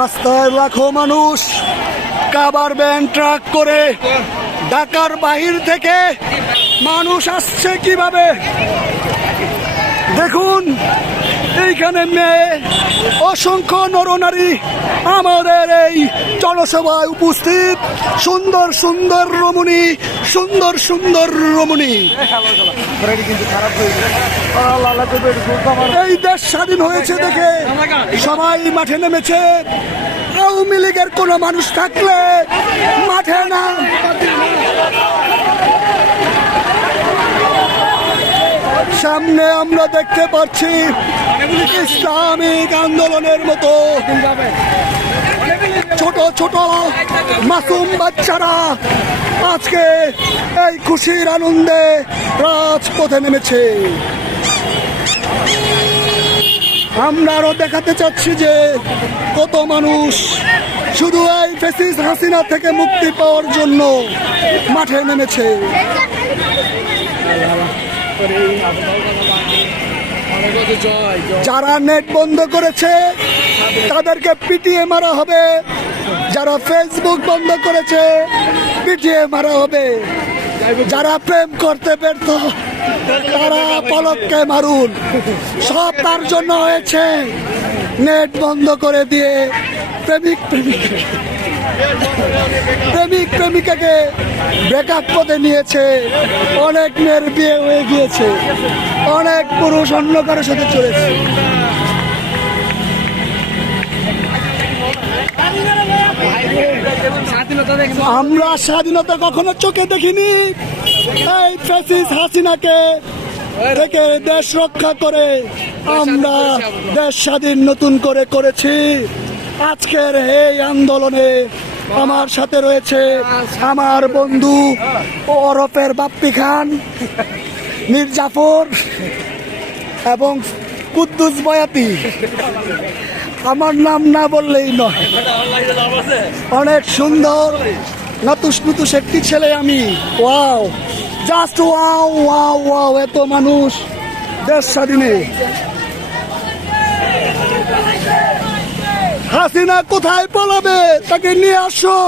রাস্তায় লাখো মানুষ। কাবার ব্যান ট্রাক করে ঢাকার বাহির থেকে মানুষ আসছে কীভাবে? দেখুন, এইখানে মেয়ে অসংখ্য নরনারী আমাদের এই জনসভায় উপস্থিত। সুন্দর সুন্দর রমণী, সুন্দর সুন্দর রমণী। এই দেশ স্বাধীন হয়েছে দেখে সবাই মাঠে নেমেছে। আওয়ামী লীগের কোনো মানুষ থাকলে মাঠে না। সামনে আমরা দেখতে পাচ্ছি ইসলামিক আন্দোলনের মতো। ছোট ছোট মাসুম বাচ্চারা আজকে এই খুশির আনন্দে রাজপথে নেমেছে। আমরা আরও দেখাতে চাচ্ছি যে কত মানুষ শুধু এই ফেসিস হাসিনা থেকে মুক্তি পাওয়ার জন্য মাঠে নেমেছে। যারা নেট বন্ধ করেছে, তাদেরকে পিটিয়ে মারা হবে। যারা ফেসবুক বন্ধ করেছে, পিটিয়ে মারা হবে। যারা প্রেম করতে ব্যর্থ, তারা পলককে মারুন। সব তার জন্য হয়েছে। নেট বন্ধ করে দিয়ে প্রেমিক প্রেমিক প্রেমিক প্রেমিকাকে ব্রেকআপ পদে নিয়েছে। অনেক মেয়ের বিয়ে হয়ে গিয়েছে। অনেক পুরুষ অন্য কারোর সাথে চলেছে। আমরা স্বাধীনতা কখনো চোখে দেখিনি। এই ফ্যাসিস হাসিনাকে থেকে দেশ রক্ষা করে আমরা দেশ স্বাধীন নতুন করে করেছি। আজকের এই আন্দোলনে আমার সাথে রয়েছে আমার বন্ধু ওরফের বাপ্পি খান মীর জাফর এবং কুদ্দুস বয়াতি। আমার নাম না বললেই নয়। অনেক সুন্দর, নতুস নুতুস একটি ছেলে আমি। Wow, just wow wow wow, এত মানুষ দেশ স্বাধীনে। হাসিনা কোথায় পালাবে? তাকে নিয়ে আসো।